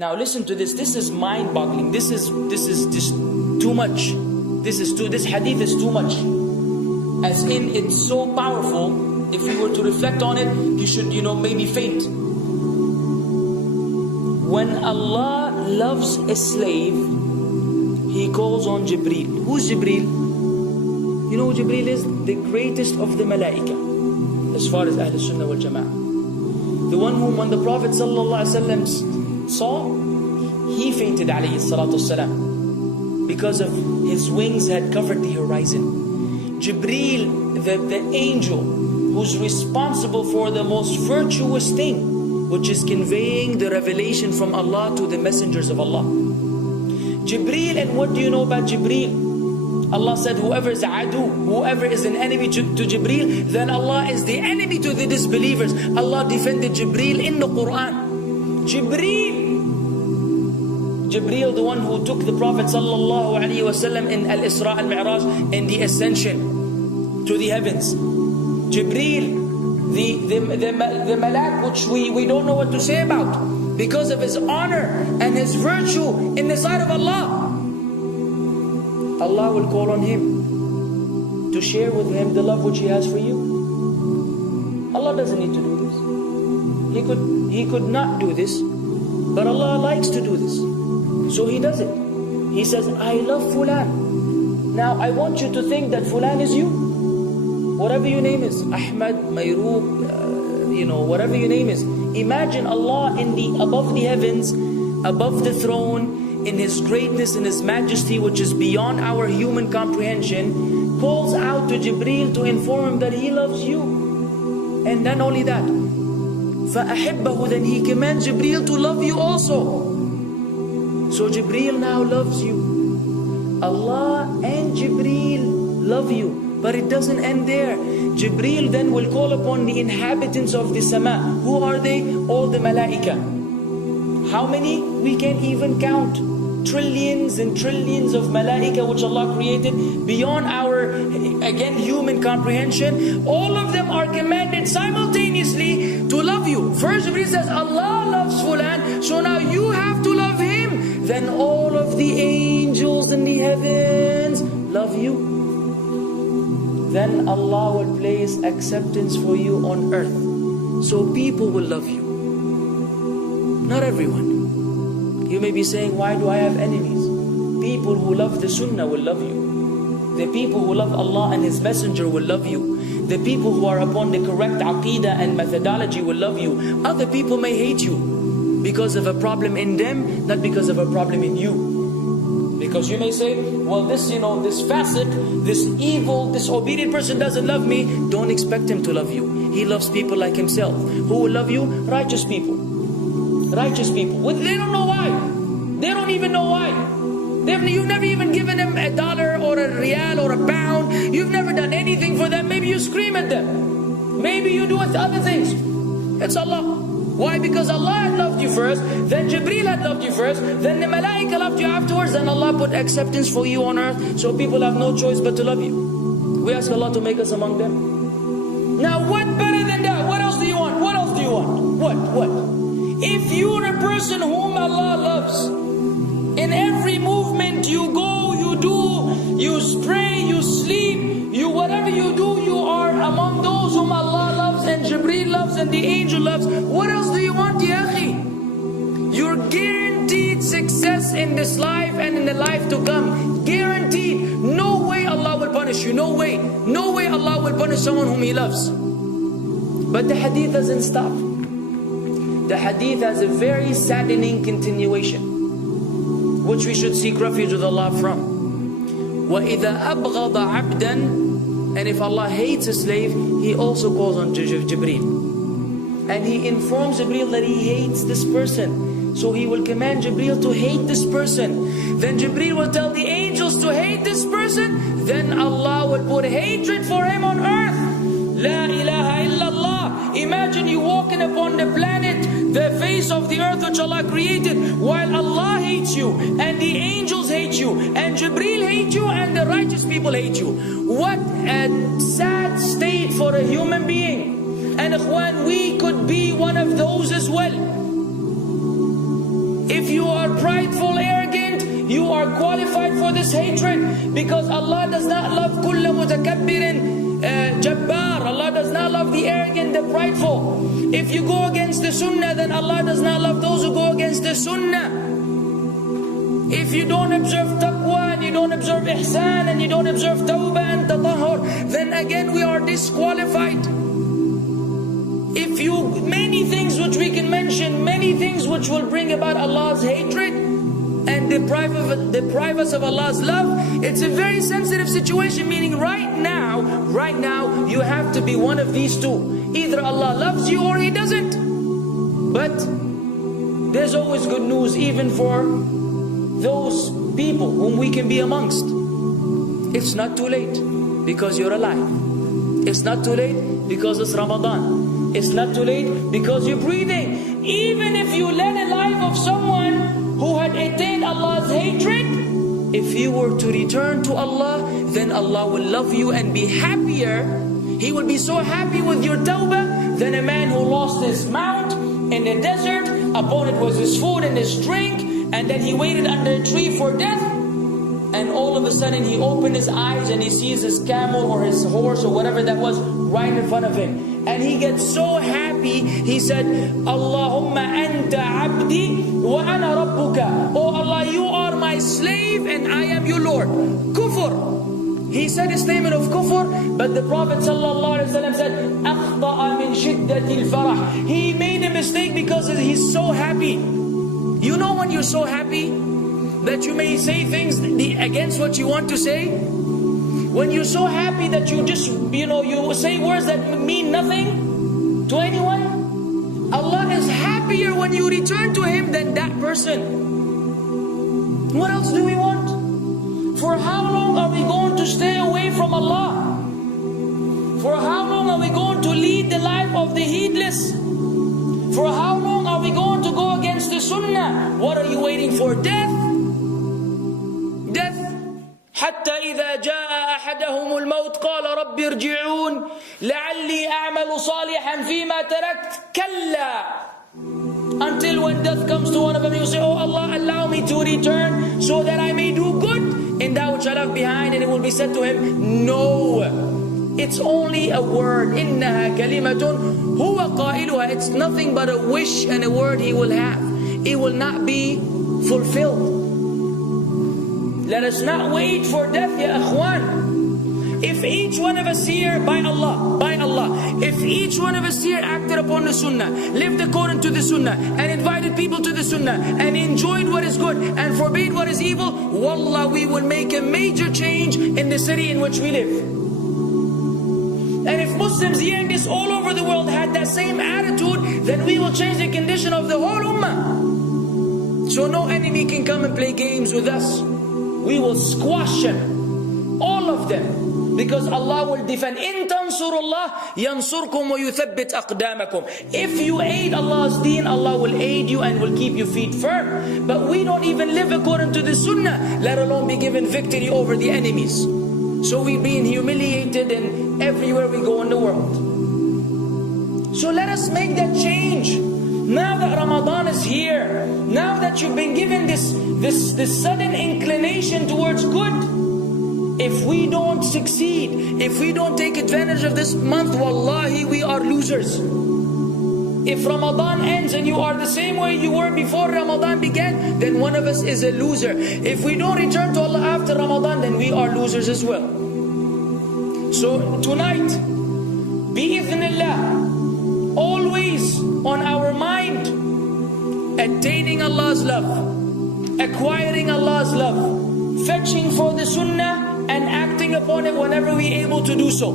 Now listen to this. This is mind-boggling. This is just too much. This hadith is too much. As in, it's so powerful. If you were to reflect on it, you should, maybe faint. When Allah loves a slave, He calls on Jibreel. Who's Jibreel? You know who Jibreel is? The greatest of the malaika, as far as Ahl Sunnah wal Jama'ah. The one whom when the Prophet ﷺ saw, he fainted alayhi salatu wasalam, because of his wings had covered the horizon. Jibreel, the angel who's responsible for the most virtuous thing, which is conveying the revelation from Allah to the messengers of Allah. Jibreel, and what do you know about Jibreel? Allah said, whoever is adu, whoever is an enemy to Jibreel, then Allah is the enemy to the disbelievers. Allah defended Jibreel in the Quran. Jibreel, the one who took the Prophet ﷺ in Al-Isra al-Mi'raj, in the ascension to the heavens. Jibreel, the malak, which we don't know what to say about, because of his honor and his virtue in the sight of Allah. Allah will call on him to share with him the love which He has for you. Allah doesn't need to do this. He could not do this, but Allah likes to do this, so He does it. He says, I love Fulan. Now I want you to think that Fulan is you. Whatever your name is, Ahmad, Mayroob, whatever your name is. Imagine Allah above the heavens, above the throne, in His greatness and His majesty, which is beyond our human comprehension, calls out to Jibreel to inform him that He loves you. And then only that, فَأَحِبَّهُ, then He commands Jibreel to love you also. So Jibreel now loves you. Allah and Jibreel love you. But it doesn't end there. Jibreel then will call upon the inhabitants of the sama. Who are they? All the malaika. How many? We can't even count. Trillions and trillions of malaika which Allah created beyond our, again, human comprehension. All of them are commanded simultaneously to love you. First Jibreel says, Allah loves Fulan, so now you have to love him. Then all of the angels in the heavens love you. Then Allah will place acceptance for you on earth. So people will love you. Not everyone. You may be saying, why do I have enemies? People who love the Sunnah will love you. The people who love Allah and His Messenger will love you. The people who are upon the correct aqidah and methodology will love you. Other people may hate you because of a problem in them, not because of a problem in you. Because you may say, well, this fasiq, this evil, disobedient person doesn't love me. Don't expect him to love you. He loves people like himself. Who will love you? Righteous people. Righteous people. Well, they don't know why. They don't even know why. You've never even given them $1 or a rial or a pound. You've never done anything for them. Maybe you scream at them. Maybe you do other things. It's Allah. Why? Because Allah had loved you first, then Jibreel had loved you first, then the malaika loved you afterwards, then Allah put acceptance for you on earth, so people have no choice but to love you. We ask Allah to make us among them. Now what better than that? What else do you want? What else do you want? What? If you're a person whom Allah loves, in every movement you go, you do, you pray, you sleep, whatever you do, you are among those whom Allah loves and Jibreel loves and the angel loves. What else do you want, ya akhi? You're guaranteed success in this life and in the life to come. Guaranteed. No way Allah will punish you. No way. No way Allah will punish someone whom He loves. But the hadith doesn't stop. The hadith has a very saddening continuation, which we should seek refuge with Allah from. وَإِذَا أَبْغَضَ عَبْدًا, and if Allah hates a slave, He also calls on Jibreel. And He informs Jibreel that He hates this person. So He will command Jibreel to hate this person. Then Jibreel will tell the angels to hate this person. Then Allah will put hatred for him on earth. La ilaha illallah. Imagine you walking upon the planet, the face of the earth which Allah created, while Allah hates you, and the angels hate you, and Jibreel hate you, and the righteous people hate you. What a sad state for a human being. And ikhwan, we could be one of those as well. If you are prideful, arrogant, you are qualified for this hatred, because Allah does not love kulla mutakabbirin jabbar. Allah does not love the arrogant, the prideful. If you go against the sunnah, then Allah does not love those who go against the sunnah. If you don't observe taqwa, and you don't observe ihsan, and you don't observe tawbah and tatahur, then again we are disqualified. If you, many things which we can mention, many things which will bring about Allah's hatred and deprive us of Allah's love. It's a very sensitive situation, meaning right now you have to be one of these two. Either Allah loves you or He doesn't. But there's always good news, even for those people whom we can be amongst. It's not too late because you're alive. It's not too late because it's Ramadan. It's not too late because you're breathing. Even if you led a life of someone who had attained Allah's hatred, if you were to return to Allah, then Allah will love you and be happier. He will be so happy with your tawbah than a man who lost his mount in the desert. Upon it was his food and his drink, and then he waited under a tree for death, and all of a sudden he opened his eyes and he sees his camel or his horse or whatever that was right in front of him, and he gets so happy. He said, Allahumma anta abdi wa ana rabbuka. Oh Allah, you are my slave and I am your Lord. Kufr. He said a statement of kufr, but the Prophet ﷺ said, أَخْطَأَ مِنْ شِدَّةِ الْفَرَحِ. He made a mistake because he's so happy. You know when you're so happy that you may say things against what you want to say? When you're so happy that you just, you say words that mean nothing to anyone? Allah is happier when you return to Him than that person. What else do we want? For how long are we going to stay away from Allah? For how long are we going to lead the life of the heedless? For how long are we going to go against the sunnah? What are you waiting for? Death? Death. حتى إذا جاء أحدهم الموت قال رب ارجعون لعلي أعمل صالحا فيما تركت كلا. Until when death comes to one of them, you say, oh Allah, allow me to return so that I may do good in that which I left behind. And it will be said to him, no, it's only a word. إِنَّهَا كَلِمَةٌ هُوَ قَائِلُهَا. It's nothing but a wish and a word he will have. It will not be fulfilled. Let us not wait for death, ya akhwan. If each one of us here, by Allah, if each one of us here acted upon the sunnah, lived according to the sunnah, and invited people to the sunnah, and enjoyed what is good, and forbade what is evil, wallah, we will make a major change in the city in which we live. And if Muslims hearing this all over the world had that same attitude, then we will change the condition of the whole ummah. So no enemy can come and play games with us. We will squash them, all of them. Because Allah will defend. إِن تَنْصُرُ اللَّهِ يَنْصُرْكُمْ وَيُثَبِّتْ أَقْدَامَكُمْ. If you aid Allah's deen, Allah will aid you and will keep your feet firm. But we don't even live according to the sunnah, let alone be given victory over the enemies. So we're being humiliated in everywhere we go in the world. So let us make that change. Now that Ramadan is here, now that you've been given this sudden inclination towards good, if we don't succeed, if we don't take advantage of this month, wallahi, we are losers. If Ramadan ends and you are the same way you were before Ramadan began, then one of us is a loser. If we don't return to Allah after Ramadan, then we are losers as well. So tonight, bi'idhnillah, always on our mind, attaining Allah's love, acquiring Allah's love, fetching for the sunnah, and acting upon it whenever we're able to do so.